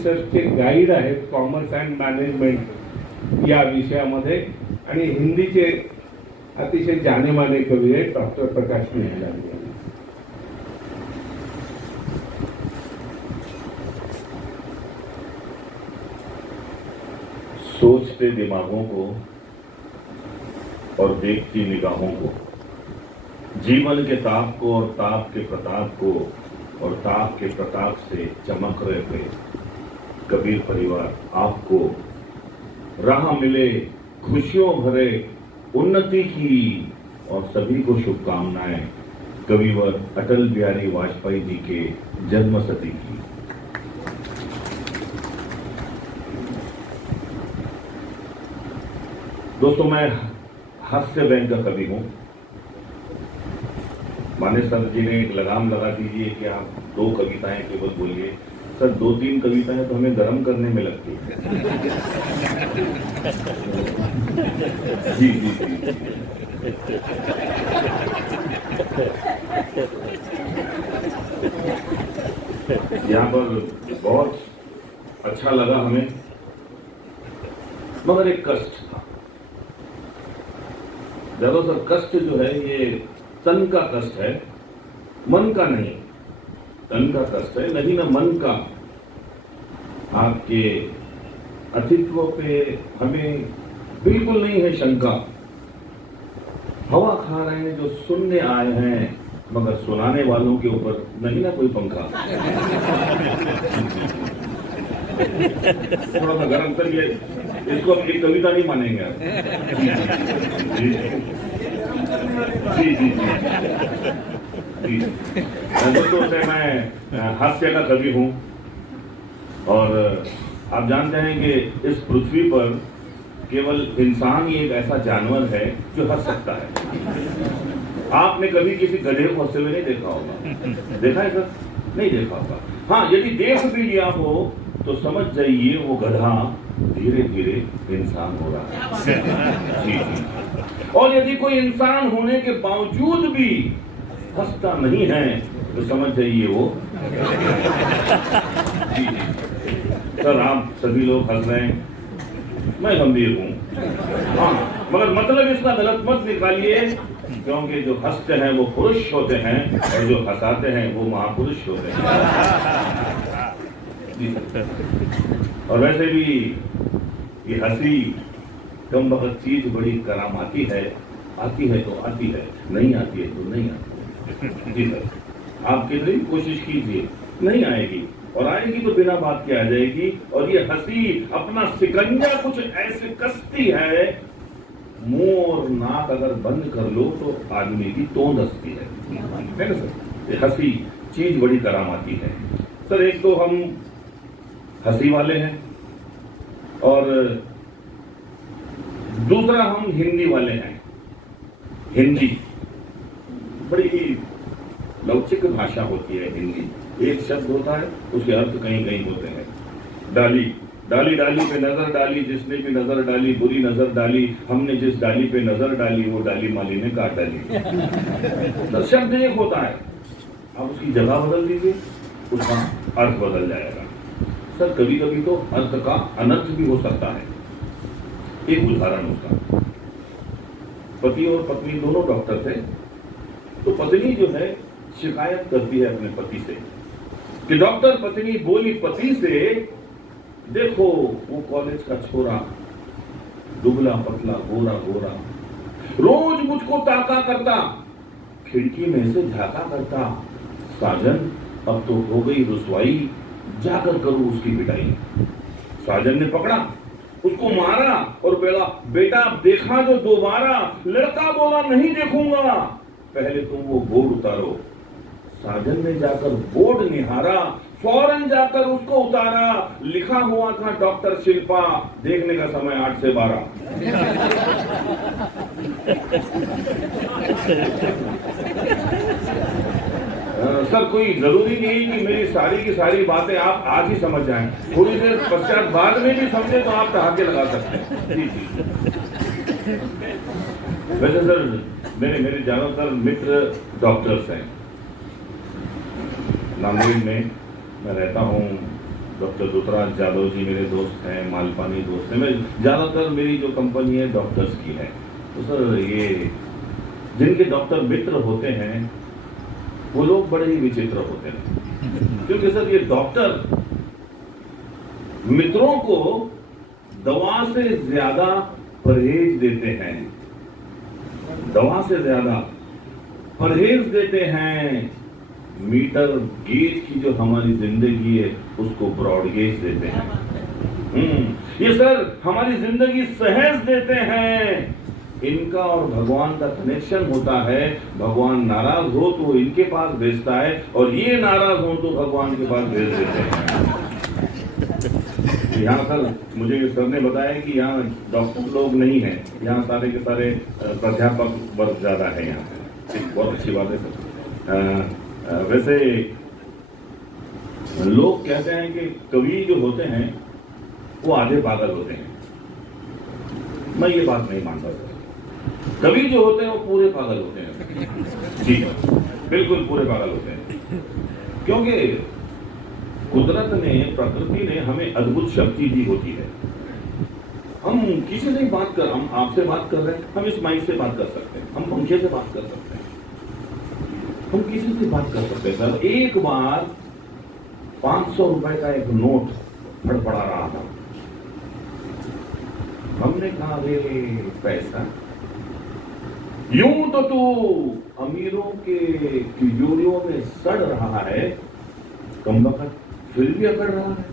ऑफिसर्सचे guide आहेत commerce and management या विषयामध्ये, आणि हिंदीचे अतिशय जानेमाने कवी आहेत डॉक्टर प्रकाश मेहरानी. सोचते दिमागों को और देखती निगाहों को, जीवन के ताप को और ताप के प्रताप को, और ताप के प्रताप से चमक रहे थे कबीर परिवार आपको. राह मिले खुशियों भरे उन्नति की, और सभी को शुभकामनाएं कविवर अटल बिहारी वाजपेयी जी के जन्मशती की. दोस्तों, मैं हास्य बैंक का कवि हूं. माने सर जी ने एक लगाम लगा दीजिए कि आप 2 कविताएं केवल बोलिए. सर 2-3 कविताएं तो हमें गर्म करने में लगती है. जी जी जी. यहाँ पर बहुत अच्छा लगा हमें, मगर एक कष्ट था. ज्यादातर कष्ट जो है ये तन का कष्ट है, मन का नहीं. तन का कष्ट है, नहीं ना मन का. आपके अस्तित्व पे हमें बिल्कुल नहीं है शंका. हवा खा रहे हैं जो सुनने आए हैं, मगर सुनाने वालों के ऊपर नहीं ना कोई पंखा. थोड़ा सा गर्म करिए इसको, हम एक कविता नहीं मानेंगे आप. जी जी जी जी. दोस्तों से मैं हास्य का कवि हूँ, और आप जानते हैं कि इस पृथ्वी पर केवल इंसान ही एक ऐसा जानवर है जो हंस सकता है. आपने कभी किसी गधे को हंसते हुए नहीं देखा होगा. देखा है सर? नहीं देखा होगा. हाँ, यदि देख भी लिया हो तो समझ जाइए वो गधा धीरे धीरे इंसान हो रहा है. जी जी. और यदि कोई इंसान होने के बावजूद भी हंसता नहीं है तो समझ जाइए वो. जी जी. सर आप सभी लोग हंस रहे हैं, मैं गंभीर हूँ. हाँ, मगर मतलब इसका गलत मत निकालिए, क्योंकि जो हंसते हैं वो पुरुष होते हैं और जो हंसाते हैं वो महापुरुष होते हैं. और वैसे भी ये हंसी कम वक्त चीज बड़ी करामाती है. आती है तो आती है, नहीं आती है तो नहीं आती. जी सर, आप कितनी कोशिश कीजिए, नहीं आएगी, और आएगी तो बिना बात के आ जाएगी. और ये हंसी अपना सिकंजा कुछ ऐसे कसती है, मुंह और नाक अगर बंद कर लो तो आदमी की तोंद हंसती है ना सर. ये हंसी चीज बड़ी करामाती है. सर एक तो हम हंसी वाले हैं, और दूसरा हम हिंदी वाले हैं. हिंदी बड़ी ही लौकिक भाषा होती है हिंदी. एक शब्द होता है, उसके अर्थ कहीं कहीं होते हैं. डाली डाली डाली पे नजर डाली, जिसने भी नजर डाली बुरी नजर डाली, हमने जिस डाली पे नजर डाली वो डाली माली ने काट डाली. तो शब्द एक होता है, आप उसकी जगह बदल दीजिए, उसका अर्थ बदल जाएगा. सर कभी कभी तो अर्थ का अनर्थ भी हो सकता है. एक उदाहरण उसका, पति और पत्नी दोनों डॉक्टर थे. तो पत्नी जो है शिकायत करती है अपने पति से कि डॉक्टर. पत्नी बोली पति से, देखो वो कॉलेज का छोरा, दुबला पतला गोरा गोरा, रोज मुझको ताका करता, खिड़की में से झाका करता. साजन अब तो हो गई रुसवाई, जाकर करूं उसकी पिटाई. साजन ने पकड़ा, उसको मारा और बोला, बेटा देखा जो दोबारा. लड़का बोला नहीं देखूंगा, पहले तुम वो बोर्ड उतारो. साजन ने जाकर बोर्ड निहारा, फौरन जाकर उसको उतारा. लिखा हुआ था डॉक्टर शिल्पा, देखने का समय 8 से 12. सर कोई जरूरी नहीं कि मेरी सारी की सारी बातें आप आज ही समझ जाएं. थोड़ी देर पश्चात बाद में भी समझे तो आप ठहाके लगा सकते हैं. जी जी. वैसे सर मेरे ज्यादातर मित्र डॉक्टर्स हैं. नांदेड़ में मैं रहता हूँ, डॉक्टर दुतराज यादव जी मेरे दोस्त हैं, मालपानी दोस्त हैं। मैं ज़्यादातर मेरी जो कंपनी है डॉक्टर्स की है। तो सर ये जिनके डॉक्टर मित्र होते हैं वो लोग बड़े ही विचित्र होते हैं, क्योंकि सर ये डॉक्टर मित्रों को दवा से ज्यादा परहेज देते हैं, दवा से ज्यादा परहेज देते हैं। मीटर गेज की जो हमारी जिंदगी है उसको ब्रॉड गेज देते हैं। ये सर हमारी जिंदगी सहज देते हैं। इनका और भगवान का कनेक्शन होता है। भगवान नाराज हो तो इनके पास भेजता है और ये नाराज हो तो भगवान के पास भेज देते हैं। यहाँ सर मुझे सर ने बताया कि यहाँ डॉक्टर लोग नहीं हैं, यहाँ सारे के सारे प्राध्यापक वर्ग ज्यादा है। यहाँ बहुत अच्छी बात है सर। वैसे लोग कहते हैं कि कवि जो होते हैं वो आधे पागल होते हैं। मैं ये बात नहीं मानता सर। कवि जो होते हैं वो पूरे पागल होते हैं। जी बिल्कुल पूरे पागल होते हैं, क्योंकि कुदरत ने, प्रकृति ने हमें अद्भुत शक्ति दी होती है। हम किसी से बात कर, हम आपसे बात कर रहे हैं, हम इस माइक से बात कर सकते हैं, हम पंखे से बात कर सकते हैं, हम किसी से बात कर सकते हैं। सर एक बार 500 रुपए का एक नोट फड़फड़ा रहा था। हमने कहा अरे पैसा, यूं तो तू अमीरों के तिजोरियों में सड़ रहा है, कमबख्त फिर भी अकड़ रहा है।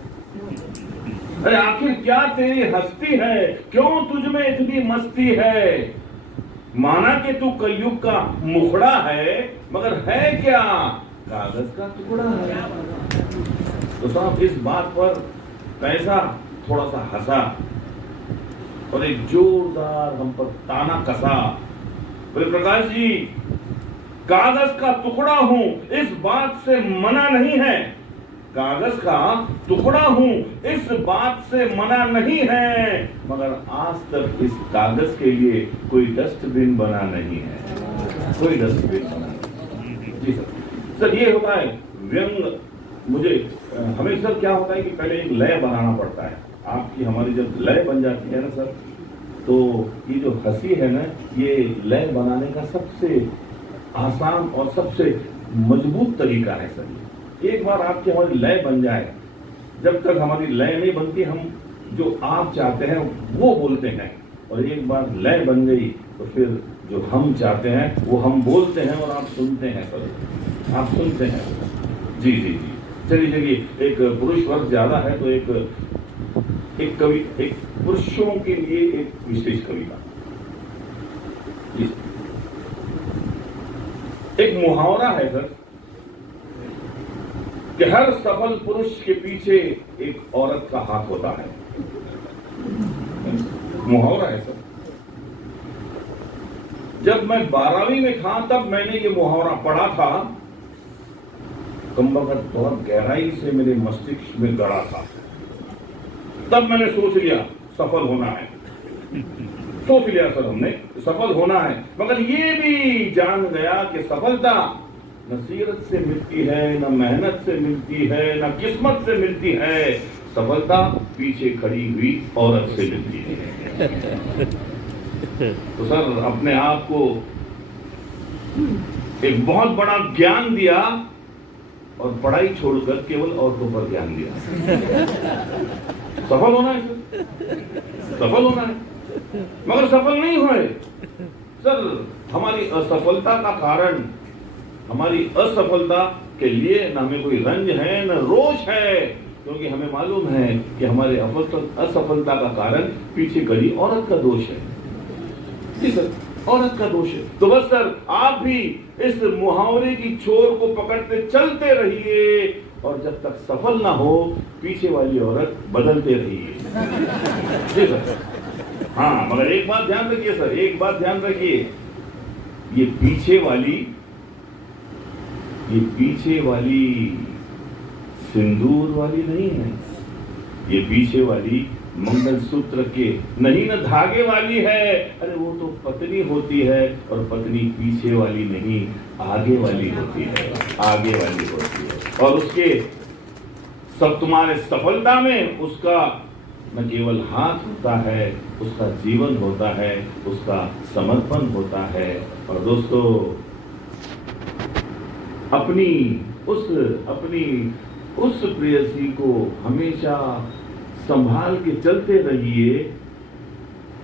अरे आखिर क्या तेरी हस्ती है, क्यों तुझ में इतनी मस्ती है? माना कि तू कलयुग का मुखड़ा है, मगर है क्या? कागज का टुकड़ा है। तो साहब इस बात पर पैसा थोड़ा सा हंसा और एक जोरदार हम पर ताना कसा। बोले प्रकाश जी, कागज का टुकड़ा हूं, इस बात से मना नहीं है। कागज का टुकड़ा हूं, इस बात से मना नहीं है, मगर आज तक इस कागज के लिए कोई डस्टबिन बना नहीं है, कोई डस्टबिन बना नहीं। जी सर। सर ये होता है व्यंग। मुझे हमें सर क्या होता है कि पहले एक लय बनाना पड़ता है। आपकी हमारी जब लय बन जाती है ना सर, तो ये जो हंसी है ना, ये लय बनाने का सबसे आसान और सबसे मजबूत तरीका है सर। एक बार आपकी हमारी लय बन जाए, जब तक हमारी लय नहीं बनती हम जो आप चाहते हैं वो बोलते हैं, और एक बार लय बन गई तो फिर जो हम चाहते हैं वो हम बोलते हैं और आप सुनते हैं सर, आप सुनते हैं। जी जी जी। चलिए चलिए, एक पुरुष वर्ग ज्यादा है तो एक कवि, एक पुरुषों के लिए एक विशेष कविता। एक मुहावरा है सर कि हर सफल पुरुष के पीछे एक औरत का हाथ होता है। मुहावरा है सर। जब मैं 12वीं में था तब मैंने ये मुहावरा पढ़ा था। कमबख्त बहुत गहराई से मेरे मस्तिष्क में गड़ा था। तब मैंने सोच लिया सफल होना है, सोच लिया सर हमने सफल होना है, मगर ये भी जान गया कि सफलता न सीरत से मिलती है, न मेहनत से मिलती है, न किस्मत से मिलती है। सफलता पीछे खड़ी हुई औरत से मिलती है। तो सर अपने आप को एक बहुत बड़ा ज्ञान दिया और पढ़ाई छोड़कर केवल औरतों पर ज्ञान दिया। सफल होना है सर, सफल होना है, मगर सफल नहीं हुए सर। हमारी असफलता का कारण, हमारी असफलता के लिए न हमें कोई रंज है न रोष है, क्योंकि हमें मालूम है कि हमारे असफलता का कारण पीछे खड़ी औरत का दोष है। जी सर, औरत का दोष है। तो बस सर आप भी इस मुहावरे की छोर को पकड़ते चलते रहिए, और जब तक सफल ना हो पीछे वाली औरत बदलते रहिए। जी सर। हाँ, मगर एक बात ध्यान रखिए सर, एक बात ध्यान रखिए, ये पीछे वाली सिंदूर वाली नहीं है, ये पीछे वाली मंगलसूत्र के नहीं न धागे वाली है। अरे वो तो पत्नी होती है, और पत्नी पीछे वाली नहीं आगे वाली होती है, आगे वाली होती है। और उसके सब तुम्हारे सफलता में उसका न केवल हाथ होता है, उसका जीवन होता है, उसका समर्पण होता है। और दोस्तों, अपनी उस प्रेयसी को हमेशा संभाल के चलते रहिए,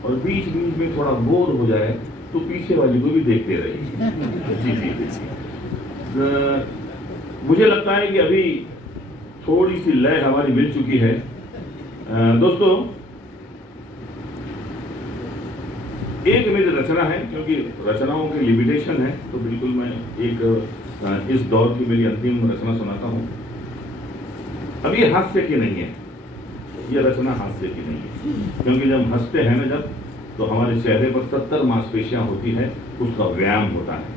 और बीच बीच में थोड़ा बोर हो जाए तो पीछे वाली को भी देखते रहिए। जी। मुझे लगता है कि अभी थोड़ी सी लय हमारी मिल चुकी है। दोस्तों, एक मेरी रचना है, क्योंकि रचनाओं की लिमिटेशन है, तो बिल्कुल मैं एक इस दौर की मेरी अंतिम रचना सुनाता हूं। अब ये हास्य की नहीं है, ये रचना हास्य की नहीं है, क्योंकि जब हंसते हैं ना जब, तो हमारे चेहरे पर 70 मांसपेशियां होती है, उसका व्यायाम होता है।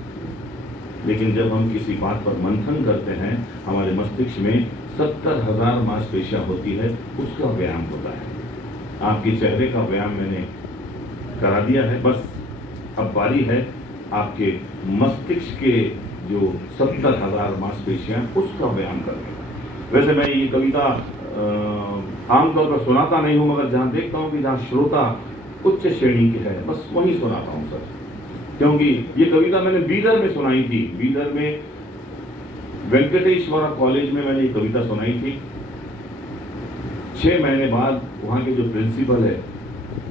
लेकिन जब हम किसी बात पर मंथन करते हैं, हमारे मस्तिष्क में 70,000 मांसपेशियां होती है, उसका व्यायाम होता है। आपके चेहरे का व्यायाम मैंने करा दिया है, बस अब बारी है आपके मस्तिष्क के जो 70,000 मांसपेशियां, उसका व्यायाम करने का। वैसे मैं ये कविता आमतौर पर सुनाता नहीं हूं, मगर जहां देखता हूं कि जहां श्रोता उच्च श्रेणी के है, बस वहीं सुनाता हूं सर। क्योंकि ये कविता मैंने बीदर में सुनाई थी। बीदर में वेंकटेश्वरा कॉलेज में मैंने ये कविता सुनाई थी। 6 महीने बाद वहाँ के जो प्रिंसिपल है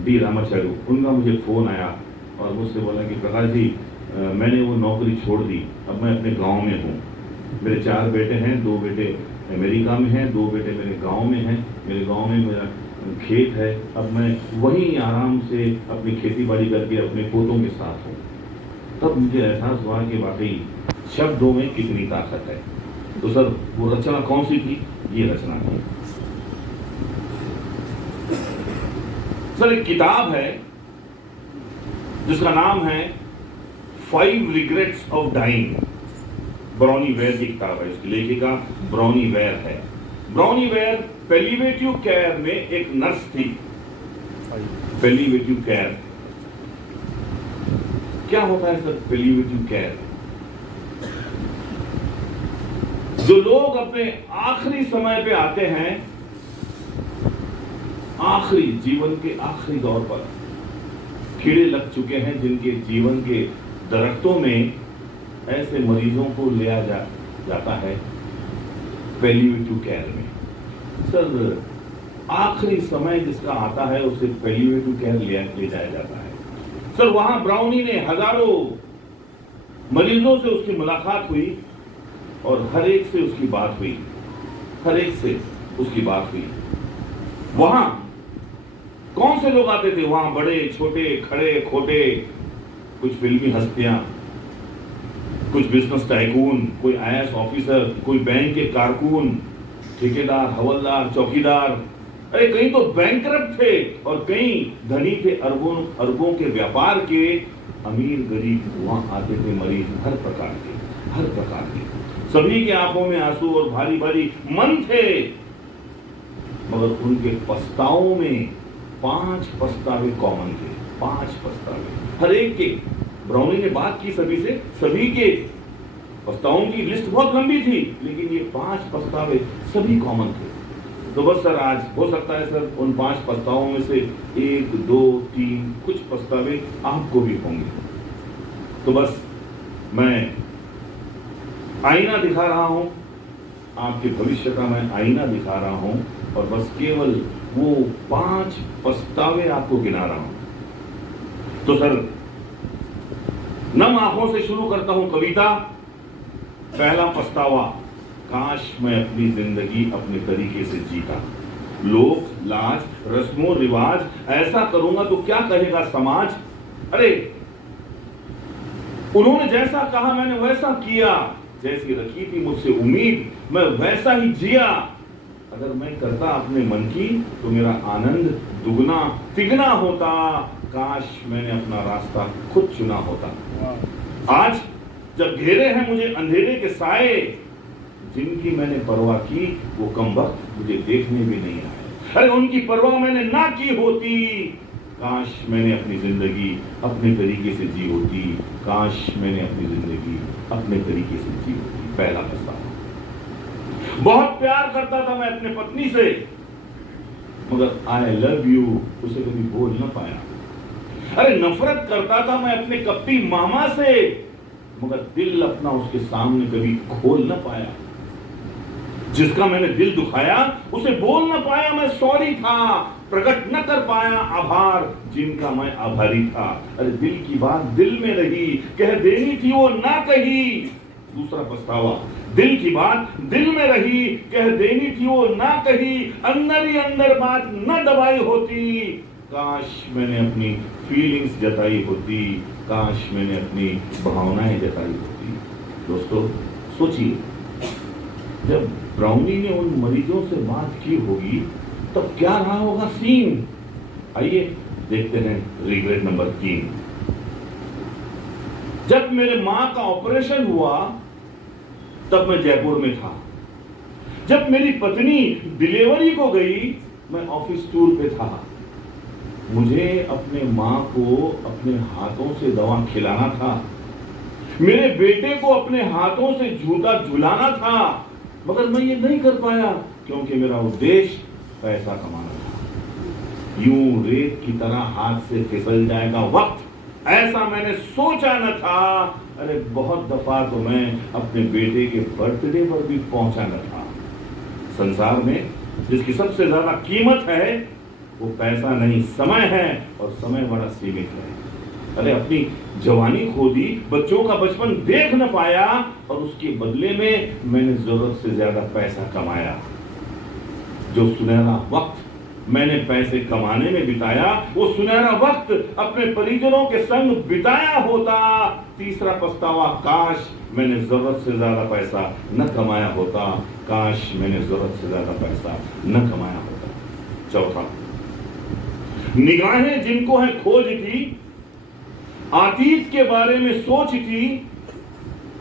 डी रामाचार्य, उनका मुझे फोन आया और मुझसे बोला कि प्रकाश जी, मैंने वो नौकरी छोड़ दी, अब मैं अपने गांव में हूँ। मेरे 4 बेटे हैं, 2 बेटे अमेरिका में हैं, 2 बेटे मेरे गांव में हैं। मेरे गांव में मेरा खेत है, अब मैं वहीं आराम से अपनी खेती बाड़ी करके अपने पोतों के साथ हूँ। तब मुझे एहसास हुआ कि वाकई शब्दों में कितनी ताकत है। तो सर, वो रचना कौन सी थी? ये रचना थी सर, एक किताब है जिसका नाम है 5 regrets of dying. Bronnie Ware की किताब है, इसकी लेखिका ब्राउनी वेयर है। ब्राउनी वेयर पैलिएटिव केयर में एक नर्स थी। पैलिएटिव केयर क्या होता है सर? पैलिएटिव केयर, जो लोग अपने आखिरी समय पे आते हैं, आखिरी जीवन के आखिरी दौर पर कीड़े लग चुके हैं, जिनके जीवन के दरख्तों में ऐसे मरीजों को लिया जाता है पैलिएटिव केयर में। सर, आखिरी समय जिसका आता है उसे पैलिएटिव केयर ले जाया जाता है। सर, वहां ब्राउनी ने हजारों मरीजों से उसकी मुलाकात हुई और हर एक से उसकी बात हुई, हर एक से उसकी बात हुई। वहां कौन से लोग आते थे? वहां बड़े छोटे, खड़े खोटे, कुछ फिल्मी हस्तियां, कुछ बिजनेस टाइकून, कोई आईएएस ऑफिसर, कोई बैंक के कारकुन, ठेकेदार, हवलदार, चौकीदार, अरे कहीं तो बैंकरप्ट थे और कहीं धनी थे, अरबों के व्यापार के। अमीर गरीब वहां आते थे, मरीज हर प्रकार के। सभी के आंखों में आंसू और भारी भारी मन थे, मगर उनके पछताओं में 5 पछतावे कॉमन थे। 5 पछतावे हर एक के। ब्राउनी ने बात की सभी से, सभी के पछताओं की लिस्ट बहुत लंबी थी, लेकिन ये 5 पछतावे सभी कॉमन थे। तो बस सर, आज हो सकता है सर उन 5 पछतावों में से 1, 2, 3 कुछ पछतावे आपको भी होंगे। तो बस मैं आईना दिखा रहा हूं, आपके भविष्य का मैं आईना दिखा रहा हूं, और बस केवल वो 5 पछतावे आपको गिना रहा हूं। तो सर, नम आंखों से शुरू करता हूं कविता। पहला पछतावा, काश मैं अपनी जिंदगी अपने तरीके से जीता। लोक लाज, रस्मों रिवाज, ऐसा करूंगा तो क्या कहेगा समाज। अरे, उन्होंने जैसा कहा मैंने वैसा किया, जैसी रखी थी मुझसे उम्मीद मैं वैसा ही जिया। अगर मैं करता अपने मन की तो मेरा आनंद दुगना तिगना होता। काश मैंने अपना रास्ता खुद चुना होता। आज जब घेरे हैं मुझे अंधेरे के साए, जिनकी मैंने परवाह की वो कम वक्त मुझे देखने भी नहीं आए। अरे, उनकी परवाह मैंने ना की होती, काश मैंने अपनी जिंदगी अपने तरीके से जी होती। काश मैंने अपनी जिंदगी अपने तरीके से जी होती। पहला पछतावा। बहुत प्यार करता था मैं अपने पत्नी से, मगर आई लव यू उसे कभी बोल ना पाया। अरे नफरत करता था मैं अपने कपटी मामा से, मगर दिल अपना उसके सामने कभी खोल ना पाया। जिसका मैंने दिल दुखाया उसे बोल ना पाया मैं सॉरी था, प्रकट न कर पाया आभार जिनका मैं आभारी था। अरे दिल की बात दिल में रही, कह देनी थी वो ना कही। दूसरा पछतावा, दिल की बात दिल में रही, कह देनी थी वो ना कही। अंदर ही अंदर बात न दबाई होती, काश मैंने अपनी फीलिंग्स जताई होती, काश मैंने अपनी भावनाएं जताई होती। दोस्तों सोचिए, जब ब्राउनी ने उन मरीजों से बात की होगी तब क्या रहा होगा सीन। आइए देखते हैं रिग्रेट नंबर 3। जब मेरे मां का ऑपरेशन हुआ तब मैं जयपुर में था। जब मेरी पत्नी डिलीवरी को गई मैं ऑफिस टूर पे था। मुझे अपने मां को अपने हाथों से दवा खिलाना था, मेरे बेटे को अपने हाथों से झूला झुलाना था, मगर मैं ये नहीं कर पाया क्योंकि मेरा उद्देश्य पैसा कमाना था। यूं रेत की तरह हाथ से फिसल जाएगा वक्त, ऐसा मैंने सोचा न था। अरे बहुत दफा तो मैं अपने बेटे के बर्थडे पर भी पहुंचा न था। संसार में जिसकी सबसे ज्यादा कीमत है वो पैसा नहीं समय है, और समय बड़ा सीमित है। अरे अपनी जवानी खो दी, बच्चों का बचपन देख न पाया, और उसके बदले में मैंने जरूरत से ज्यादा पैसा कमाया। जो सुनहरा वक्त मैंने पैसे कमाने में बिताया, वो सुनहरा वक्त अपने परिजनों के संग बिताया होता। तीसरा पछतावा, काश मैंने जरूरत से ज्यादा पैसा न कमाया होता, काश मैंने जरूरत से ज्यादा पैसा न कमाया होता। चौथा, निगाहें जिनको है खोज थी, अतीत के बारे में सोच थी।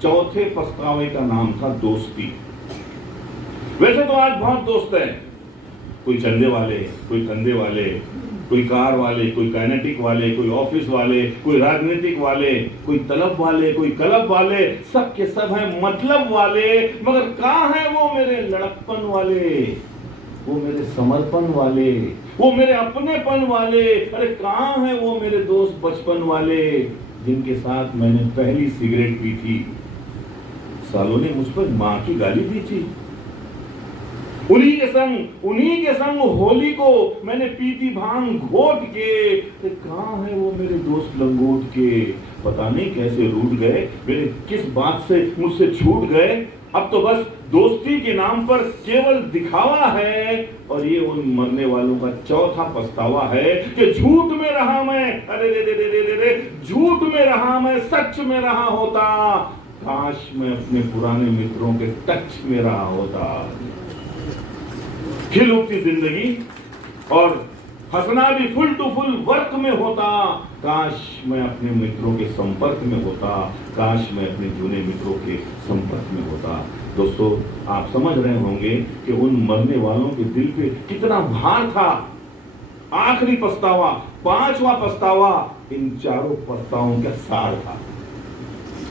चौथे पछतावे का नाम था दोस्ती। वैसे तो आज बहुत दोस्त हैं, कोई चंदे वाले, कोई कंधे वाले, कोई कार वाले, कोई काइनेटिक वाले, कोई ऑफिस वाले, कोई राजनीतिक वाले, कोई तलब वाले, कोई क्लब वाले, सब के सब हैं मतलब वाले। मगर कहां है वो मेरे लड़कपन वाले, वो मेरे समर्पण वाले, वो मेरे अपनेपन वाले। अरे कहां है वो मेरे दोस्त बचपन वाले, जिनके साथ मैंने पहली सिगरेट पी थी, सालों ने मुझ पर मां की गाली दी थी। उन्हीं के संग होली को मैंने पी थी भांग घोट के। कहां है वो मेरे दोस्त लंगोट के, पता नहीं कैसे रूठ गए, मेरे किस बात से मुझसे छूट गए। अब तो बस दोस्ती के नाम पर केवल दिखावा है, और ये उन मरने वालों का चौथा पछतावा है कि झूठ में रहा मैं। अरे रे रे रे रे रे रे, झूठ में रहा मैं, सच में रहा होता, काश मैं अपने पुराने मित्रों के टच में रहा होता। खिल उठती जिंदगी और हंसना भी फुल टू फुल वर्क में होता, काश मैं अपने मित्रों के संपर्क में होता, काश मैं अपने जूने मित्रों के संपर्क में होता। दोस्तों आप समझ रहे होंगे कि उन मरने वालों के दिल पे कितना भार था। आखिरी पछतावा, पांचवा पछतावा, इन चारों पछतावों का सार था।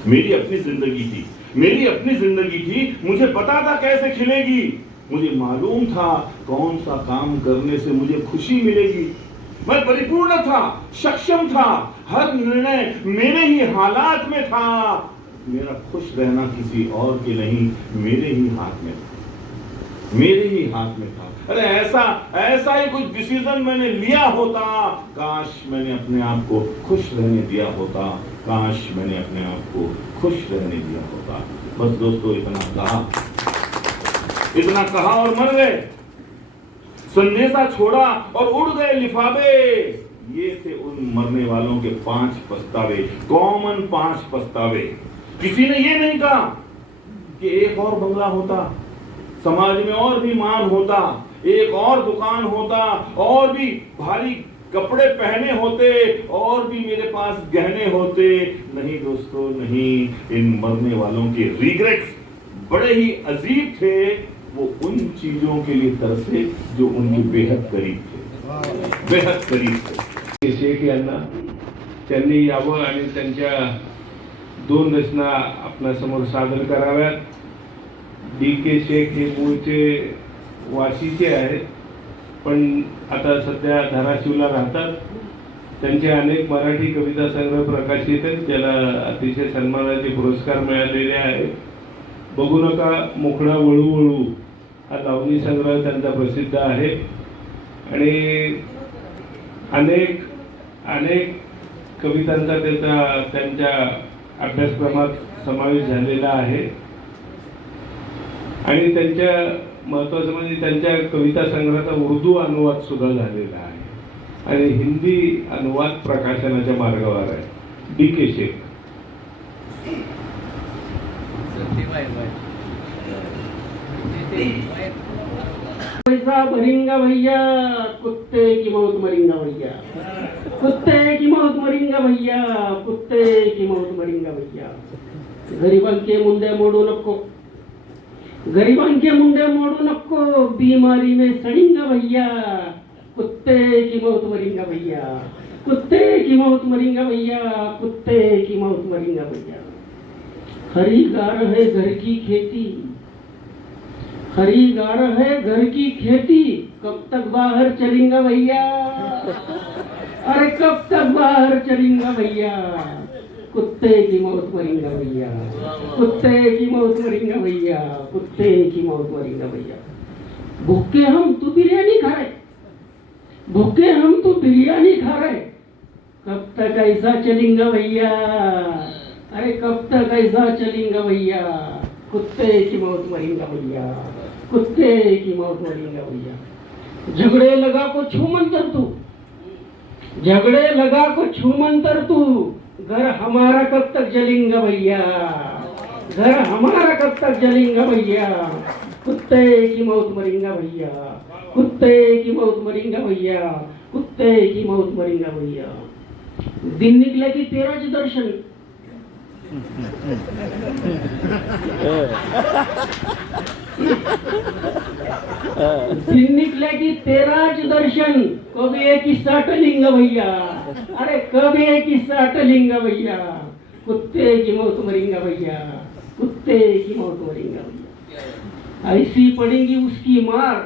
मेरी अपनी जिंदगी थी, मेरी अपनी जिंदगी थी, मुझे पता था कैसे खिलेगी, मुझे मालूम था कौन सा काम करने से मुझे खुशी मिलेगी। मैं परिपूर्ण था, सक्षम था, हर निर्णय मेरे ही हालात में था। मेरा खुश रहना किसी और के नहीं, मेरे ही हाथ में था, मेरे ही हाथ में था। अरे ऐसा ही कुछ डिसीजन मैंने लिया होता, काश मैंने अपने आप को खुश रहने दिया होता, काश मैंने अपने आप को खुश रहने दिया होता। बस दोस्तों इतना कहा और मर गए। संदेशा छोड़ा और उड़ गए लिफाफे। ये थे उन मरने वालों के 5 पछतावे, कॉमन 5 पछतावे। किसी ने ये नहीं कहा कि एक और बंगला होता, समाज में और भी मान होता, एक और दुकान होता, और भी भारी कपड़े पहने होते, और भी मेरे पास गहने होते। नहीं दोस्तों नहीं, इन मरने वालों के रिग्रेट्स बड़े ही अजीब थे। वो उन चीजों के लिए तरसे जो उनके बेहद करीब थे, बेहद करीब थे। शेख यांना त्यांनी यावं आणि त्यांच्या 2 रचना आपल्या समोर सादर कराव्यात। DK शेख हे मूळचे वाशीचे आहेत, पण आता सध्या धाराशिवला राहतात. त्यांचे अनेक मराठी कविता संग्रह प्रकाशित आहेत, ज्याला अतिशय सन्मानाचे पुरस्कार मिळालेले आहेत. बघू नका मुखडा वळू वळू हा लावणी संग्रह त्यांचा प्रसिद्ध आहे आणि अनेक अनेक कवितांचा त्यांच्या अभ्यासक्रमात समावेश झालेला आहे. आणि त्यांच्या महत्त्वाचं म्हणजे त्यांच्या कविता संग्रहाचा उर्दू अनुवाद सुद्धा झालेला आहे आणि हिंदी अनुवाद प्रकाशनाच्या मार्गावर आहे. DK शेख. पैसा भरेंगा भैया, कुत्ते की मौत मरेंगा भैया, कुत्ते की मौत मरेंगा भैया, कुत्ते की मौत मरेंगा भैया. गरिबांचे मुंडे मोडू नको, गरिबांचे मुंडे मोडू नको, बीमारी में सड़ेंगा भैया, कुत्ते की मौत मरेंगा भैया, कुत्ते की मौत मरेंगा भैया, कुत्ते की मौत मरेंगा भैया. हरी गार है घर की खेती, हरी गार है घर की खेती, कब तक बाहर चलेंगा भैया, अरे कब तक बाहर चलेंगा भैया, कुत्ते की मौत मरेंगा भैया, कुत्ते की मौत मरेंगा भैया, कुत्ते की मौत मरेंगा भैया. भूखे हम तो बिरयानी खा रहे, भूखे हम तो बिरयानी खा रहे, कब तक ऐसा चलेंगा भैया, अरे कब तक ऐसा चलेंगा भैया, कुत्ते की मौत मरेंगा भैया, कुत्ते की मौत मरेंगा भैया. झगड़े लगा को छू मंतर तू, झगड़े लगा को छू मंतर तू, घर हमारा कब तक जलेंगा भैया, घर हमारा कब तक जलेंगा भैया, कुत्ते की मौत मरेंगा भैया, कुत्ते की मौत मरेंगा भैया, कुत्ते की मौत मरेंगा भैया. दिन निकले की तेराच दर्शन, दिन निकले की तेराच दर्शन, कभी एक किस्सा टलेंगा भैया, अरे कभी एक किस्सा टलेंगा भैया, कुत्ते की मौत मरेंगा भैया, कुत्ते की मौत मरेंगा भैया. ऐसी पड़ेंगी उसकी मार,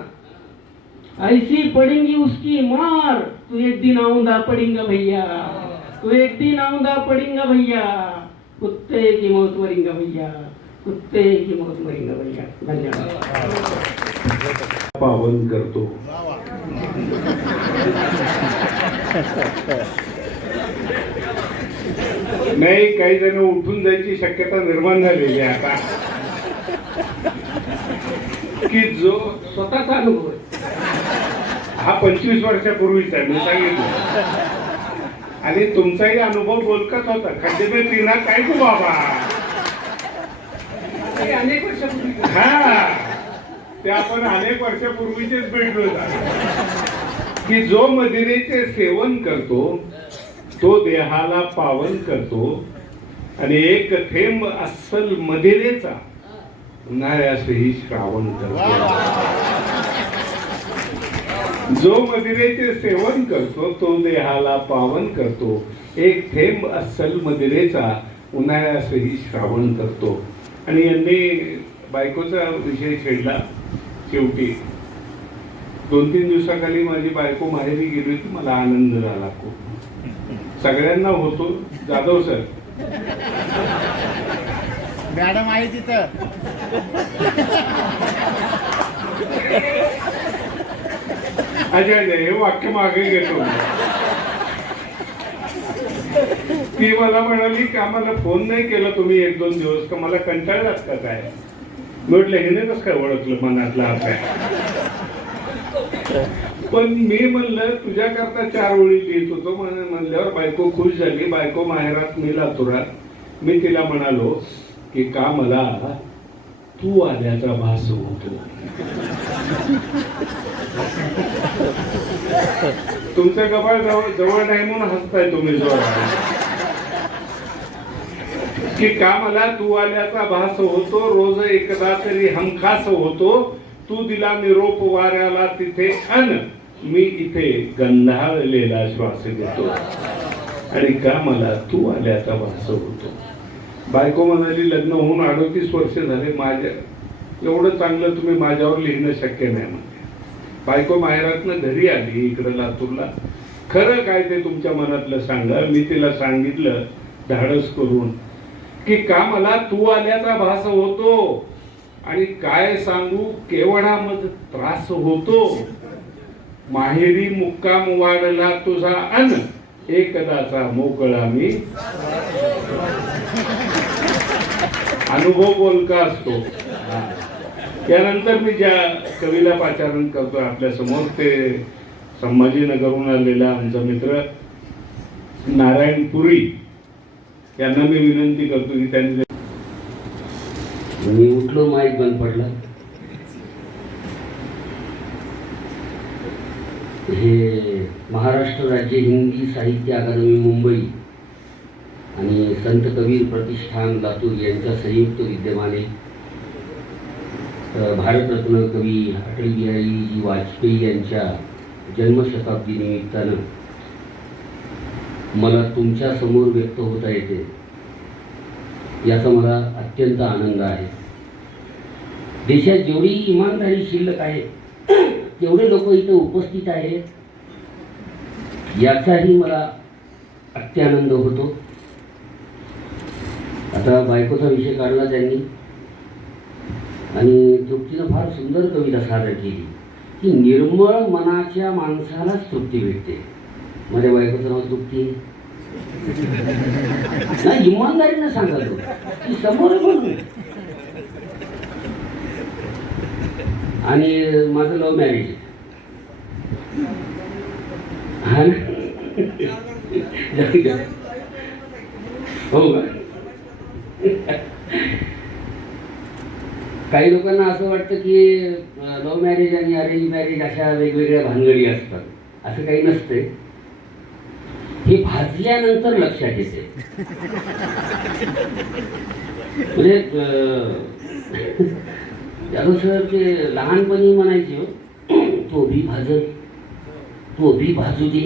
ऐसी पड़ेंगी उसकी मार, तू एक दिन आऊंगा पड़ेंगा भैया, तू एक दिन आऊंगा पड़ेंगा भैया, कुत्ते की मौत मरेंगा भैया, कुत्ते की मौत मरेंगा भैया. धन्यवाद. पावन करतो. नाही, काही जण उठून जायची शक्यता निर्माण झालेली आहे आता, की जो स्वतःचा अनुभव आहे. हा 25 वर्षापूर्वीचा आहे, मी सांगितलं. आणि तुमचाही अनुभव बोलकाच होता. खड्डे में पिना काय तू बाबा, हे अनेक वर्षापूर्वी हा ते आपण अनेक वर्षापूर्वीचेच भेटलो होता, की जो मदिरेचे सेवन करतो तो देहाला पावन करतो आणि एक थेंब अस्सल मदिरेचा उन्हाळ्यासही श्रावण करतो. जो मदिरेचे सेवन करतो तो देहाला पावन करतो, एक थेंब अस्सल मदिरेचा उन्हाळ्यासही श्रावण करतो. आणि यांनी बायकोचा विषय छेडला. शेवटी 2-3 दिवसाखाली माझी बायको माहेरी गेली होती. मला आनंद झाला खूप. सगळ्यांना होतो. जाधव सर मॅडम आहे तिथं. अजय हे वाक्य मागे घेतो. ती मला म्हणाली की आम्हाला फोन नाही केला तुम्ही 1-2 दिवस, का मला कंटाळलात का काय. म्हटलं हिने कसं काय ओळखलं मनातला आपल्या. पण मी म्हणलं तुझ्याकरता 4 ओळी लिहित होतो म्हणल्यावर बायको खुश झाली. बायको माहेरात, मी लातुरात. मी तिला म्हणालो की का मला तू आल्याचा भास होतो. तुमचं कपाळ जवळ नाही म्हणून हसताय तुम्ही जोरात. की का मला तू आल्याचा भास होतो, रोज एकदा तरी हमखास होतो. तू दिला निरोप वाऱ्याला तिथे अन मी इथे गंधाळलेला श्वास घेतो. आणि का मला तू आल्याचा भास होतो. बायको म्हणाली लग्न होऊन 38 वर्ष झाले, एवढं चांगलं तुम्ही माझ्यावर लिहिणं शक्य नाही म्हणजे. बायको माहेरातनं घरी आली इकडं लातूरला, खरं काय ते तुमच्या मनातलं सांगा. मी तिला सांगितलं धाडस करून की का मला तू आल्याचा भास होतो आणि काय सांगू केवढामध्ये त्रास होतो. माहेरी मुक्काम वाढला तुझा अन एकदाचा मोकळा मी. अनुभव बोलका असतो. त्यानंतर मी ज्या कवीला पाचारण करतो आपल्या समोर, ते संभाजीनगरहून आलेला आमचा मित्र नारायण पुरी यांना मी विनंती करतो की त्यांनी. मी उठलो, माईक बंद पडला. हे महाराष्ट्र राज्य हिंदी साहित्य अकादमी मुंबई आणि संत कबीर प्रतिष्ठान लातूर यांच्या संयुक्त विद्यमाने भारतरत्न कवी अटल बिहारी वाजपेयी यांच्या जन्मशताब्दी निमित्तानं मला तुमच्या समोर व्यक्त होता येते याचा मला अत्यंत आनंद आहे. देशात जेवढी इमानदारी शिल्लक आहे तेवढे लोक इथे उपस्थित आहेत याचाही मला अत्यानंद होतो. आता बायकोचा विषय काढला त्यांनी आणि तृप्तीनं फार सुंदर कविता सादर केली की निर्मळ मनाच्या माणसालाच तृप्ती भेटते. माझ्या बायकोचं नाव तृप्ती आहे. नाही, इमानदारीनं सांगा तो की समोर बोलू. आणि माझं लव्ह मॅरेज हो का. काही लोकांना असं वाटतं की लव्ह मॅरेज आणि अरेंज मॅरेज अशा वेगवेगळ्या भानगडी असतात. असं काही नसते. हे भाजल्यानंतर लक्षात येते. म्हणजे यादव सर ते लहानपणी म्हणायचे तो भी भाजल, तो भी भाजू दे.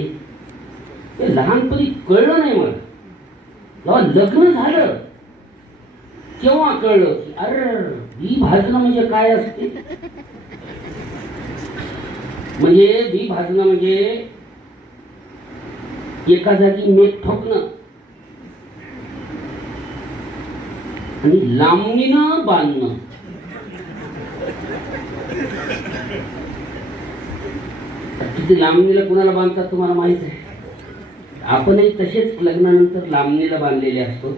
ते लहानपणी कळलं नाही मला. जेव्हा लग्न झालं तेव्हा कळलं की अरे बी भाजणं म्हणजे काय असते. म्हणजे बी भाजणं म्हणजे एका जागी मेघ ठोकणं आणि लांबणीनं बांधणं. तिथे लांबणीला कुणाला बांधतात तुम्हाला माहित आहे. आपणही तसेच लग्नानंतर लांबणीला बांधलेले असतो.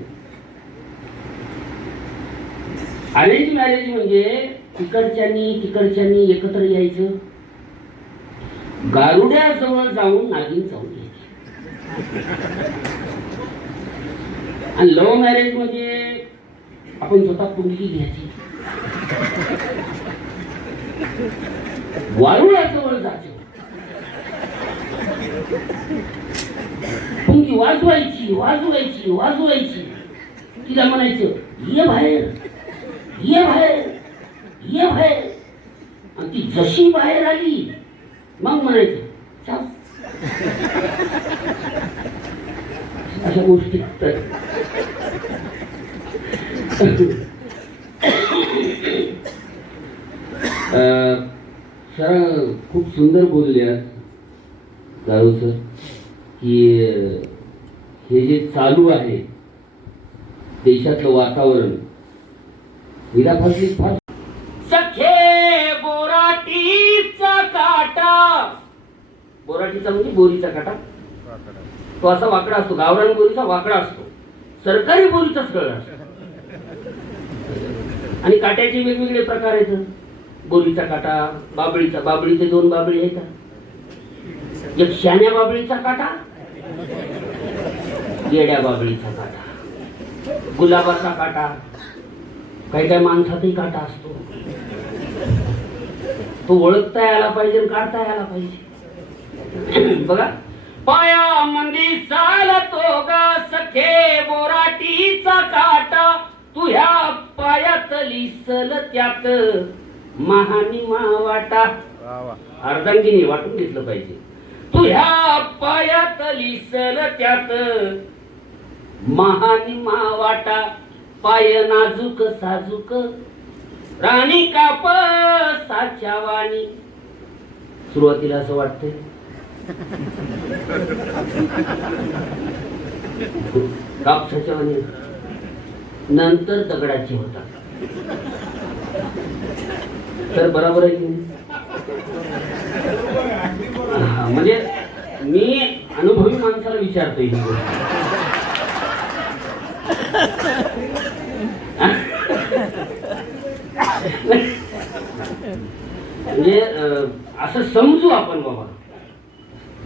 अरेंज मॅरेज म्हणजे तिकडच्यानी एकत्र यायचं, गारुड्याजवळ जाऊन नागिन जाऊन यायचं. आणि लव्ह मॅरेज म्हणजे आपण स्वतः पुंडली घ्यायची, वारुळाजवळ जायचं, पुंगी वाजवायची वाजवायची वाजवायची. तिला म्हणायचं ये बाहेर ये बाहेर ये बाहेर. आणि ती जशी बाहेर आली मग म्हणायचं चाल. अशा गोष्टी सर खूप सुंदर बोलले जाधव सर की हे जे चालू आहे देशातलं वातावरण विराफासली फार. सखे बोराटीचा काटा, बोराटीचा म्हणजे बोरीचा काटा. तो असा वाकडा असतो. गावरान बोरीचा वाकडा असतो, सरकारी बोरीचा सरळ असतो. आणि काट्याचे वेगवेगळे प्रकार आहेत. बोरीचा काटा, बाबळीचा, बाबळीचे दोन बाबळी आहेत. एक शाण्या बाबळीचा काटा, येड्या बाबळीचा काटा, गुलाबाचा काटा. काही काही माणसातही काटा असतो. तो ओळखता यायला पाहिजे आणि काढता यायला पाहिजे. बघा पाया मंदी चालतो ग सखे बोराटीचा काटा. तुझ्या पायातली सल त्यात महानिमा वाटा. अर्धांगिनी वाटून घेतलं पाहिजे. तुझ्या पायातली सल त्यात महानिमा वाटा. पाय नाजूक साजूक राणी कापसाच्या वाणी. सुरुवातीला असं वाटतंय कापसाच्या वाणी, नंतर दगडाची होतात. तर बरोबर आहे की नाही? म्हणजे मी अनुभवी माणसाला विचारतोय ही गोष्ट. म्हणजे असं समजू आपण बाबा.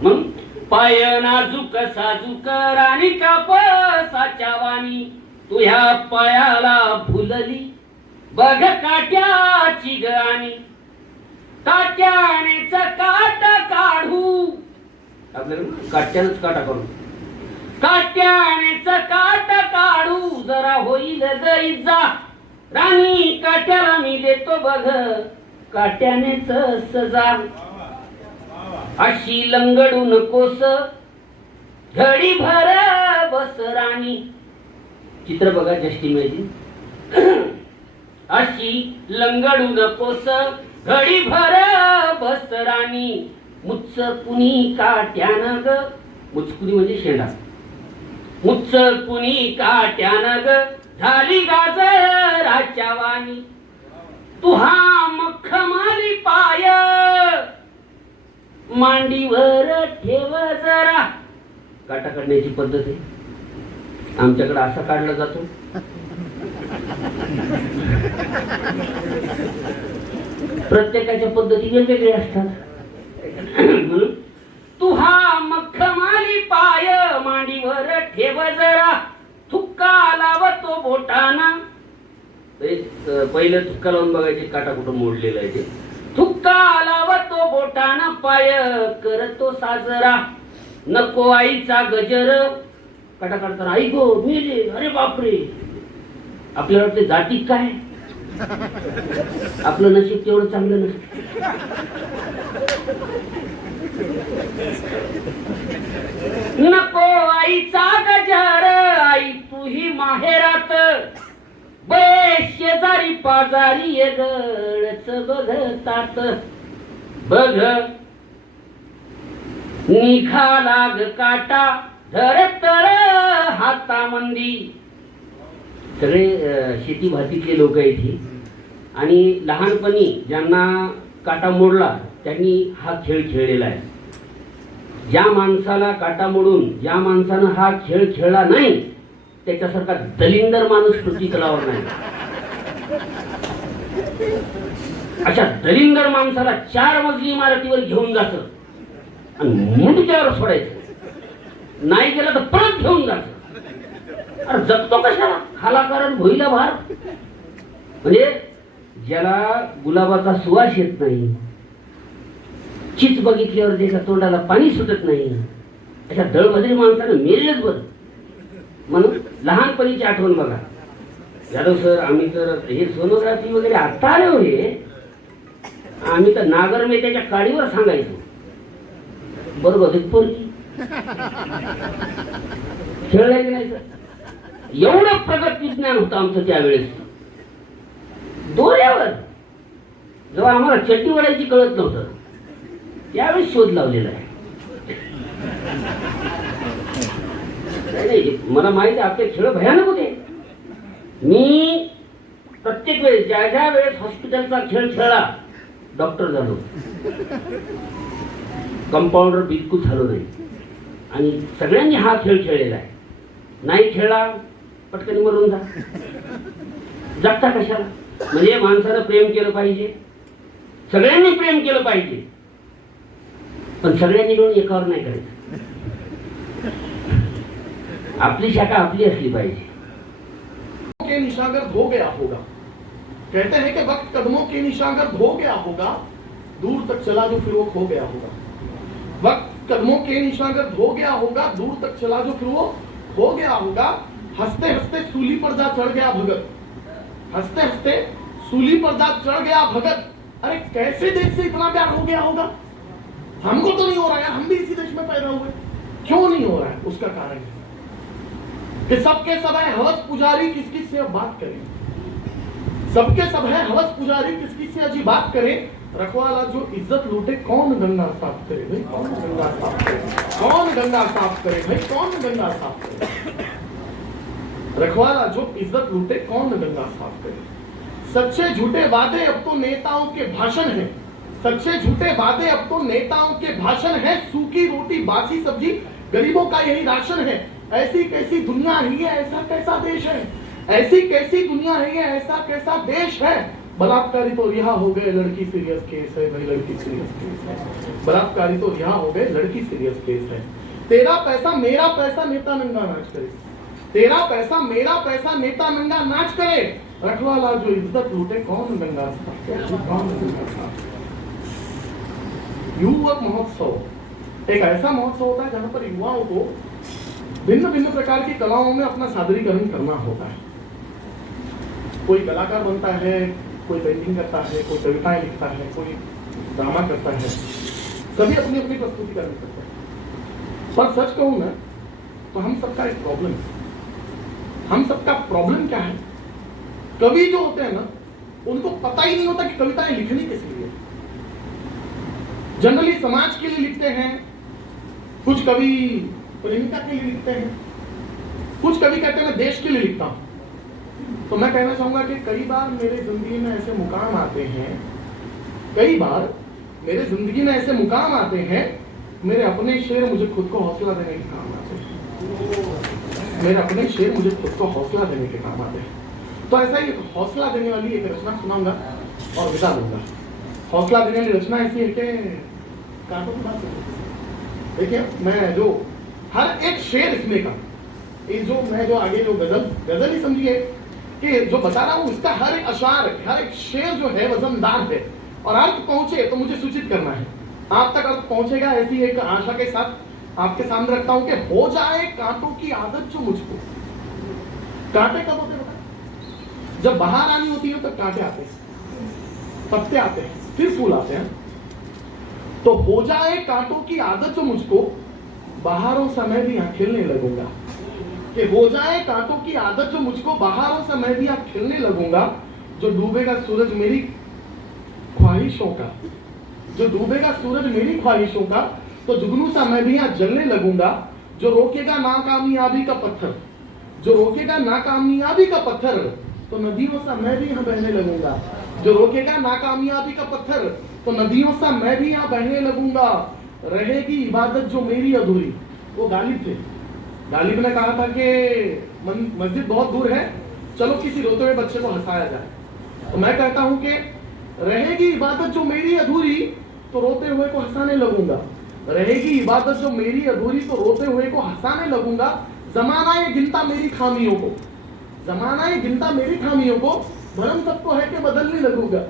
मग पाय नाजूक साजूक राणी कापसाच्या वाणी, तुझ्या पायाला फुलली बघ काट्याची गाणी. काट्यानेच काट काढू, आपल्याला काट्यानंच काटा काढू. काट्यानेच काट काढू जरा होईल गईजा, राणी काट्याला मी देतो बघ काट्यानेच सजा. अशी लंगडू नकोस घडी भर बस राणी. चित्र बघा, जस्ट इमॅजिन. अशी लंगडू नकोस घडी भर बस राणी, मुच्च कुणी काट्यानं ग. मुचकुनी म्हणजे शेंडा. मुच्च कुणी काट्यानं ग झाली गाजराच्या वाणी. तू हा मखमाली पाय मांडीवर ठेव जरा. काटा काढण्याची पद्धत आहे आमच्याकडे, असा काढला जातो. प्रत्येकाच्या पद्धती वेगवेगळ्या असतात. म्हणून तू हा मखमाली पाय मांडीवर ठेव जरा, थुक्का लावतो बोटाना. पहिलं थुक्का लावून बघायचे काटा कुठं मोडलेला आहे ते. थुक्का लावतो बोटाना पाय करतो साजरा. नको आईचा गजर, काटा काढताना आई गो मेले, अरे बापरे. आपल्याला वाटते जाती काय, आपलं नशीब तेवढं चांगलं नसतं. नको आईचा गजर, आई तुही माहेरात बे शेजारी पाजारी गळच बघतात. बघ निघाला ग काटा धरतर हातामंदी. सगळे शेती भातीतले लोक आहेत ही. आणि लहानपणी ज्यांना काटा मोडला त्यांनी हा खेळ खेळलेला आहे. ज्या माणसाला काटा मोडून ज्या माणसानं हा खेळ खेळला नाही त्याच्यासारखा दलिंदर माणूस पृथ्वी तलावर नाही. अशा दलिंदर माणसाला 4 मजली इमारतीवर घेऊन जायचं आणि मुंडक्यावर सोडायचं. नाही गेला तर परत घेऊन जायचं. अरे जगतो कशाला, खाला कारण भोईला भार. म्हणजे ज्याला गुलाबाचा सुवास येत नाही, चीच बघितल्यावर त्याच्या तोंडाला पाणी सुटत नाही, अशा दळभद्री माणसानं मेलेच बरं. म्हणून लहानपणीची आठवण बघा. यादव सर, आम्ही तर हे सोनोग्राफी वगैरे आता आले होते, आम्ही तर नागर मेत्याच्या काडीवर सांगायचो बरोबर पोरगी खेळलाय की नाही सर. एवढं प्रगत विज्ञान होतं आमचं त्यावेळेस. दोऱ्यावर जेव्हा आम्हाला चट्टी वडायची कळत नव्हतं त्यावेळेस शोध लावलेला आहे. नाही, मला माहिती आहे आपले खेळ भयानक होते. मी प्रत्येक वेळेस ज्या ज्या वेळेस हॉस्पिटलचा खेळ खेळला डॉक्टर झालो, कंपाऊंडर बिलकुल झालो नाही. आणि सगळ्यांनी हा खेळ खेळलेला आहे. नाही खेळला पटकन मरून जा. जगता कशाला. म्हणजे माणसानं प्रेम केलं पाहिजे, सगळ्यांनी प्रेम केलं पाहिजे, पण सगळ्यांनी मिळून एकावर नाही करायचं. आपली शाखा आपली असली पाहिजे. के निशागर्द हो गया होगा. कहते हैं कि वक्त कदमों के निशागर्द हो गया होगा, दूर तक चला जो फिर वो खो गया होगा. वक्त कदमों के निशागर्द हो गया होगा, दूर तक चला जो फिर वो खो गया होगा. हंसते हंसते सूली पर जा चढ़ गया भगत. हंसते हंसते सूली पर जा चढ़ गया भगत. अरे कैसे देश से इतना प्यार हो गया होगा. हमको तो नहीं हो रहा यार, हम भी इसी देश में पैदा हुए. क्यों नहीं हो रहा है, उसका कारण है कि सबके सब है हवस पुजारी, किस किस से अब बात करें. सबके सब है हवस पुजारी, किसकी से अजी बात करे। रखवाला जो इज्जत लूटे, कौन गंगा साफ करे भाई, कौन गंगा साफ करे, कौन गंगा साफ करे भाई, कौन गंगा साफ करे। रखवाला जो इज्जत लूटे, कौन गंगा साफ करे। सच्चे झूठे वादे अब तो नेताओं के भाषण है, सच्चे झूठे वादे अब तो नेताओं के भाषण है। सूखी रोटी बासी सब्जी गरीबों का यही राशन है। ऐसी कैसी दुनिया है ये, ऐसा कैसा देश है, ऐसी कैसी दुनिया है ये, ऐसा कैसा देश है। बलात्कारी तो रिहा हो गए, लड़की सीरियस केस है भाई, लड़की सीरियस केस है। बलात्कारी तो रिहा हो गए, लड़की सीरियस केस है। तेरा पैसा मेरा पैसा नेता नंगा नाच करे, तेरा पैसा मेरा पैसा नेता नंगा नाच करे। रखवाला जो इज्जत लूटे, कौन गंगा साफ करे, कौन गंगा साफ करे। युवक महोत्सव एक ऐसा महोत्सव होता है जहां पर युवाओं को भिन्न भिन्न प्रकार की कलाओं में अपना सादरीकरण करना होता है। कोई कलाकार बनता है, कोई पेंटिंग करता है, कोई कविताएं लिखता है, कोई ड्रामा करता है, सभी अपनी अपनी प्रस्तुतिकरण करते हैं। पर सच कहूं ना तो हम सबका एक प्रॉब्लम है। हम सबका प्रॉब्लम क्या है, कवि जो होते हैं ना उनको पता ही नहीं होता कि कविताएं लिखनी किस लिए। जनरली समाज के लिए लिखते हैं, कुछ कवि प्रेमिका के लिए लिखते हैं, कुछ कवि कहते हैं मैं देश के लिए लिखता हूं। तो मैं कहना चाहूंगा कि कई बार मेरे जिंदगी में ऐसे मुकाम आते हैं, कई बार मेरे जिंदगी में ऐसे मुकाम आते हैं, मेरे अपने शेर मुझे खुद को हौसला देने के काम आते हैं। मेरे अपने शेर मुझे खुद को हौसला देने के काम आते हैं। तो ऐसा ही हौसला देने वाली एक रचना सुनाऊंगा और विदा दूंगा। हौसला देने वाली रचना ऐसी है कि कांटों की बात करूं। देखिए मैं जो हर एक शेर इसमें का, इस जो मैं जो आगे जो गजल ही समझिए कि जो बता रहा हूं इसका हर एक अशार, हर एक शेर जो है वजनदार है और अर्थ पहुंचे तो मुझे सूचित करना है। आप तक अर्थ पहुंचेगा ऐसी एक आशा के साथ आपके सामने रखता हूं कि हो जाए कांटों की आदत जो मुझको। कांटे कब होते हैं? जब बाहर आनी होती है तब कांटे आते हैं, पत्ते आते हैं, फिर फूल आते हैं। तो हो जाए कांटों की आदत जो मुझको, बाहरों समय भी यहाँ खिलने लगूंगा। कि हो जाए कांटों की आदत जो मुझको, बाहरों से मैं भी आप खिलने लगूंगा। जो डूबेगा सूरज मेरी ख्वाहिशों का, जो डूबेगा सूरज मेरी ख्वाहिशों का, तो जुगनू सा मैं भी यहाँ जलने लगूंगा। जो रोकेगा नाकामयाबी का पत्थर, जो रोकेगा नाकामयाबी का पत्थर, तो नदियों सा मैं भी यहाँ बहने लगूंगा। जो रोकेगा नाकामयाबी का पत्थर, तो नदियों सा मैं भी यहाँ बहने लगूंगा। रहेगी इबादत जो मेरी अधूरी। वो गालिब थे, गालिब ने कहा था कि मस्जिद बहुत दूर है, चलो किसी रोते हुए बच्चे को हंसाया जाए। तो मैं कहता हूं कि रहेगी इबादत जो मेरी अधूरी, तो रोते हुए को हंसाने लगूंगा। रहेगी इबादत जो मेरी अधूरी, तो रोते हुए को हंसाने लगूंगा। जमाना ये गिनता मेरी खामियों को, जमाना ये गिनता मेरी खामियों को, भरम सबको है कि बदलने लगूंगा।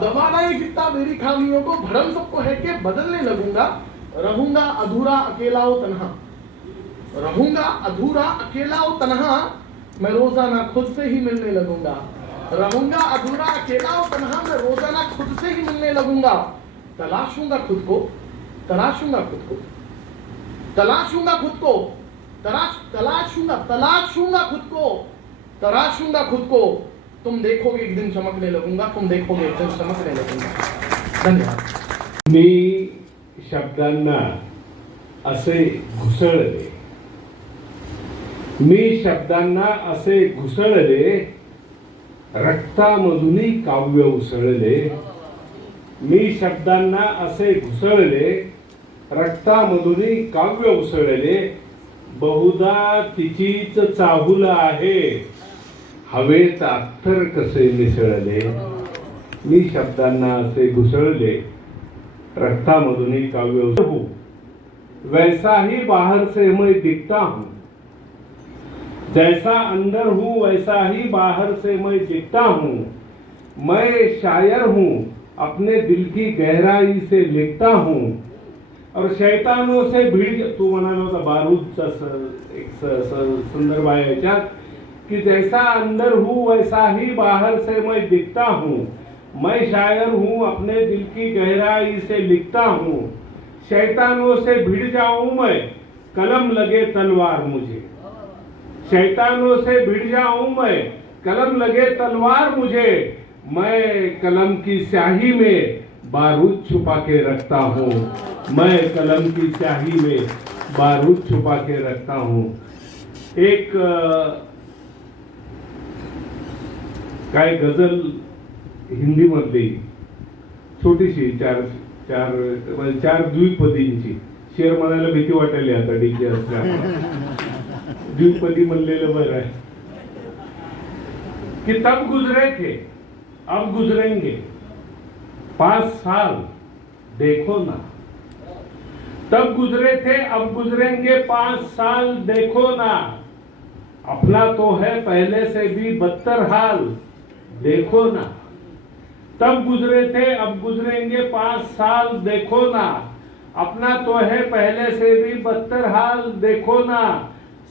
जमाना ये गिनता मेरी खामियों को, भरम सबको है कि बदलने लगूंगा। रहूंगा अधूरा अकेला व तन्हा, रहूंगा अधूरा अकेला व तन्हा, मैं रोजाना खुद से ही मिलने लगूंगा। रहूंगा अधूरा अकेला व तन्हा, मैं रोजाना खुद से ही मिलने लगूंगा। तलाशूंगा खुद को, तलाशूंगा खुद को, तलाशूंगा खुद को, तलाशूंगा खुद को, तराशूंगा खुद को। तुम देखोगे एक दिन चमकने लगूंगा, तुम देखोगे एक दिन चमकने लगूंगा। धन्यवाद। मी शब्दांना असे घुसळले, मी शब्दांना असे घुसळले, रक्तामधुनी काव्य उसळले। मी शब्दांना असे घुसळले, रक्तामधुनी काव्य उसळले। बहुधा तिचीच चाहूल आहे, हवेत अत्तर कसे मिसळले। मी शब्दांना असे घुसळले, रक्तामधुनी काव्य उसळले। वैसा ही बाहर से मैं दिखता हूँ, जैसा अंदर हूँ वैसा ही बाहर से मैं दिखता हूँ। मैं शायर हूँ, अपने दिल की गहराई से लिखता हूँ। और शैतानों से भीड़, तू म्हणाला होता बारूदचा एक संदर्भ आहे याच्यात की जैसा अंदर हूँ वैसा ही बाहर से मैं दिखता हूँ। मैं शायर हूँ, अपने दिल की गहराई से लिखता हूँ। शैतानों से भिड़ जाऊं मैं, कलम लगे तलवार मुझे। शैतानों से भिड़ जाऊं मैं, कलम लगे तलवार मुझे। मैं कलम की स्याही में बारूद छुपा के रखता हूँ, मैं कलम की स्याही में बारूद छुपा के रखता हूँ. एक काय गझल हिंदी मधली छोटीशी चार द्विपदींची. शेर म्हणायला भीती वाटायली आता डीजे असल्या. द्विपदी म्हणलेलं बरं आहे कि तब गुजरे थे अब गुजरेंगे 5 साल देखो ना. तब गुजरे थे अब गुजरेंगे 5 साल देखो ना. अपना तो है पहले से भी बदतर हाल देखो ना. तब गुजरे थे अब गुजरेंगे 5 साल देखो ना. अपना तो है पहले से भी बदतर हाल देखो ना.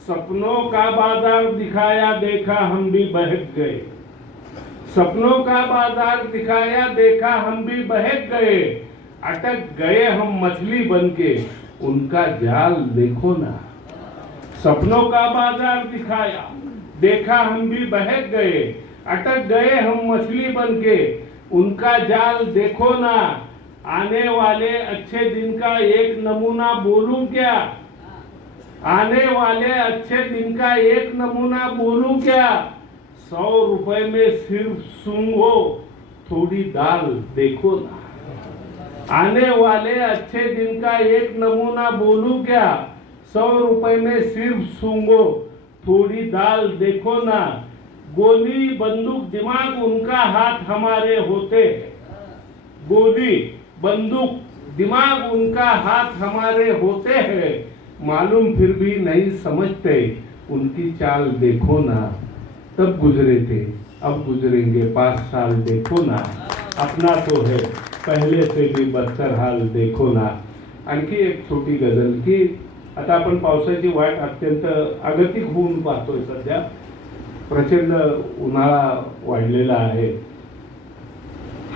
सपनों का बाजार दिखाया देखा हम भी बहक गए. सपनों का बाजार दिखाया देखा हम भी बहक गए. अटक गए हम मछली बनके उनका जाल देखो ना. सपनों का बाजार दिखाया देखा हम भी बहक गए. अटक गए हम मछली बनके उनका जाल देखो ना. आने वाले अच्छे दिन का एक नमूना बोलूं क्या. आने वाले अच्छे दिन का एक नमूना बोलूं क्या. 100 रुपए में सिर्फ सूंघो थोड़ी दाल देखो ना. आने वाले अच्छे दिन का एक नमूना बोलूं क्या. 100 रुपए में सिर्फ सूंघो थोड़ी दाल देखो ना. गोली बंदूक दिमाग उनका हाथ हमारे होते. गोली बंदूक दिमाग उनका हाथ हमारे होते हैं. मालूम फिर भी नहीं समझते उनकी चाल देखो ना. तब गुजरे थे अब गुजरेंगे 5 साल देखो ना. अपना तो है पहले से भी बदतर हाल देखो ना. आणखी एक छोटी गझल की आता आपण पावसाची वाट अत्यंत अगतिक होऊन पाहतोय सध्या. प्रचंड उन्हाळा वाढलेला आहे.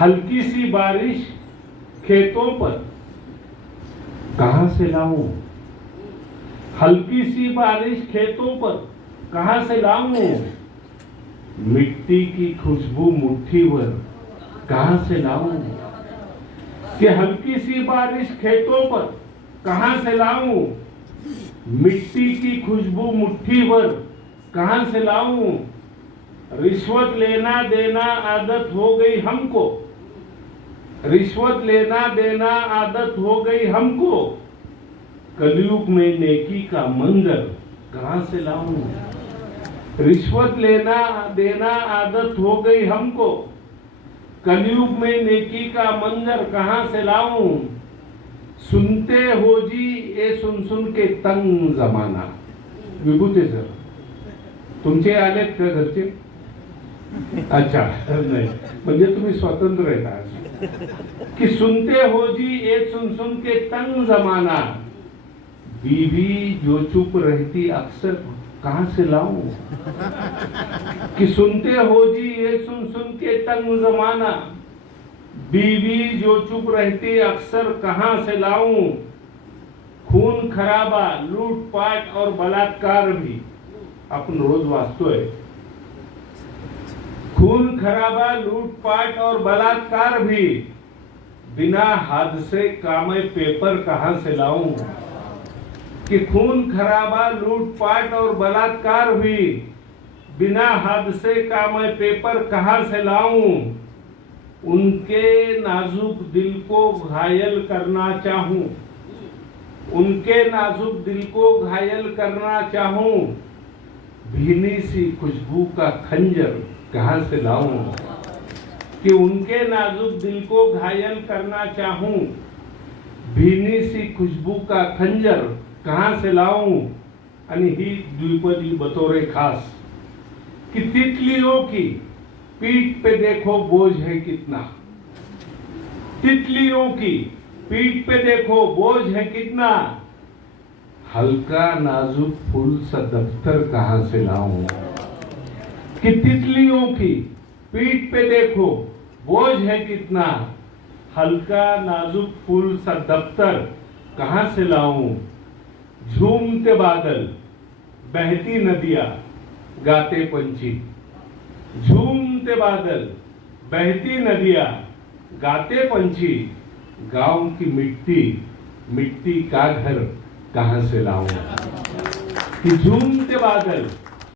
हल्की सी बारिश खेतों पर कहां से लाऊं. हल्की सी बारिश खेतों पर कहां से लाऊं. मिट्टी की खुशबू मुट्ठी पर कहां से लाऊं. कि हल्की सी बारिश खेतों पर कहां से लाऊं. मिट्टी की खुशबू मुट्ठी पर कहां से लाऊं. रिश्वत लेना देना आदत हो गई हमको. रिश्वत लेना देना आदत हो गई हमको. कलयुग में नेकी का मंजर कहां से लाऊं. रिश्वत लेना देना आदत हो गई हमको. कलयुग में नेकी का मंजर कहां से लाऊं. सुनते हो जी ये सुन सुन के तंग जमाना. विभूते सर तुमचे आलेत का घरचे. अच्छा नाही म्हणजे तुम्ही स्वतंत्र आहेत आज. कि सुनते हो जी ये सुन सुन के तंग जमाना. बीवी जो चुप रहती अक्सर कहां से लाऊं. कि सुनते हो जी ये सुन सुन के तंग जमाना. बीवी जो चुप रहती अक्सर कहां से लाऊं. खून खराबा लूटपाट और बलात्कार भी आपण रोज वाचतोय. खून खराबा लूटपाट और बलात्कार भी बिना हादसे का मैं पेपर कहां से लाऊं. कि खून खराबा लूटपाट और बलात्कार भी बिना हादसे का मैं पेपर कहां से लाऊं. उनके नाजुक दिल को घायल करना चाहूं. उनके नाजुक दिल को घायल करना चाहूं. भीनी सी खुशबू का खंजर कहां से लाऊं. कि उनके नाजुक दिल को घायल करना चाहूं. भीनी सी खुशबू का खंजर कहां से लाऊं. आणि ही द्विपदी बतौरे खास. कि तितलियों की पीठ पे देखो बोझ है कितना. तितलियों की पीठ पे देखो बोझ है कितना. हल्का नाजुक फूल सा दफ्तर कहां से लाऊं. कि तितलियों की पीठ पे देखो बोझ है कितना. हल्का नाजुक फूल सा दफ्तर कहां से लाऊं. झूमते बादल बहती नदियां गाते पंछी. झूमते बादल बहती नदियां, गाते पंछी, गांव की मिट्टी, मिट्टी का घर कहां से लाऊं, कि झूमते बादल